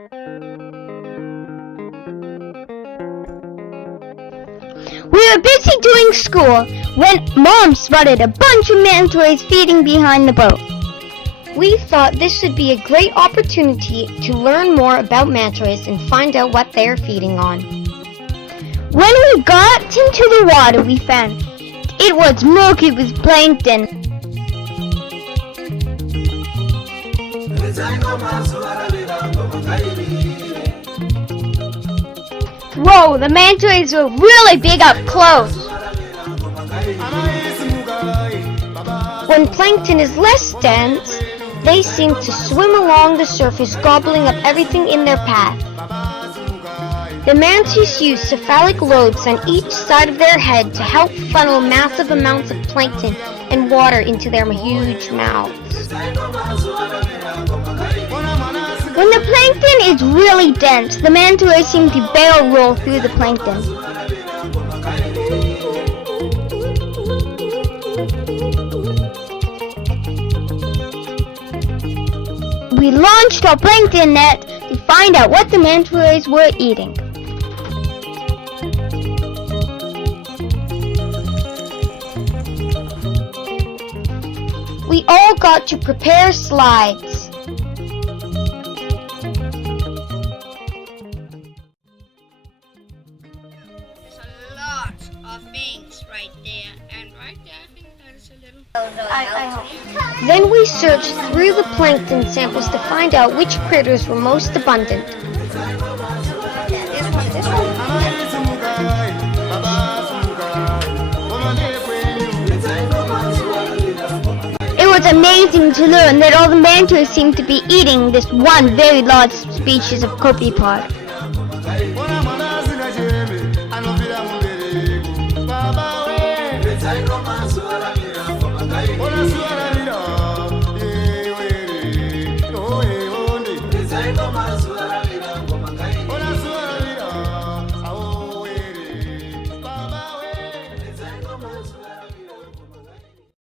We were busy doing school when Mom spotted a bunch of manta rays feeding behind the boat. We thought this would be a great opportunity to learn more about manta rays and find out what they are feeding on. When we got into the water, we found it was murky with plankton. Whoa, the manta rays were really big up close. When plankton is less dense, they seem to swim along the surface, gobbling up everything in their path. The mantis use cephalic lobes on each side of their head to help funnel massive amounts of plankton and water into their huge mouths. When the plankton is really dense, the manta rays seem to barrel roll through the plankton. We launched our plankton net to find out what the manta rays were eating. We all got to prepare slides. There's a lot of things right there, and right there I think there's a little... Then we searched through the plankton samples to find out which critters were most abundant. It was amazing to learn that all the mantas seemed to be eating this one very large species of copepod.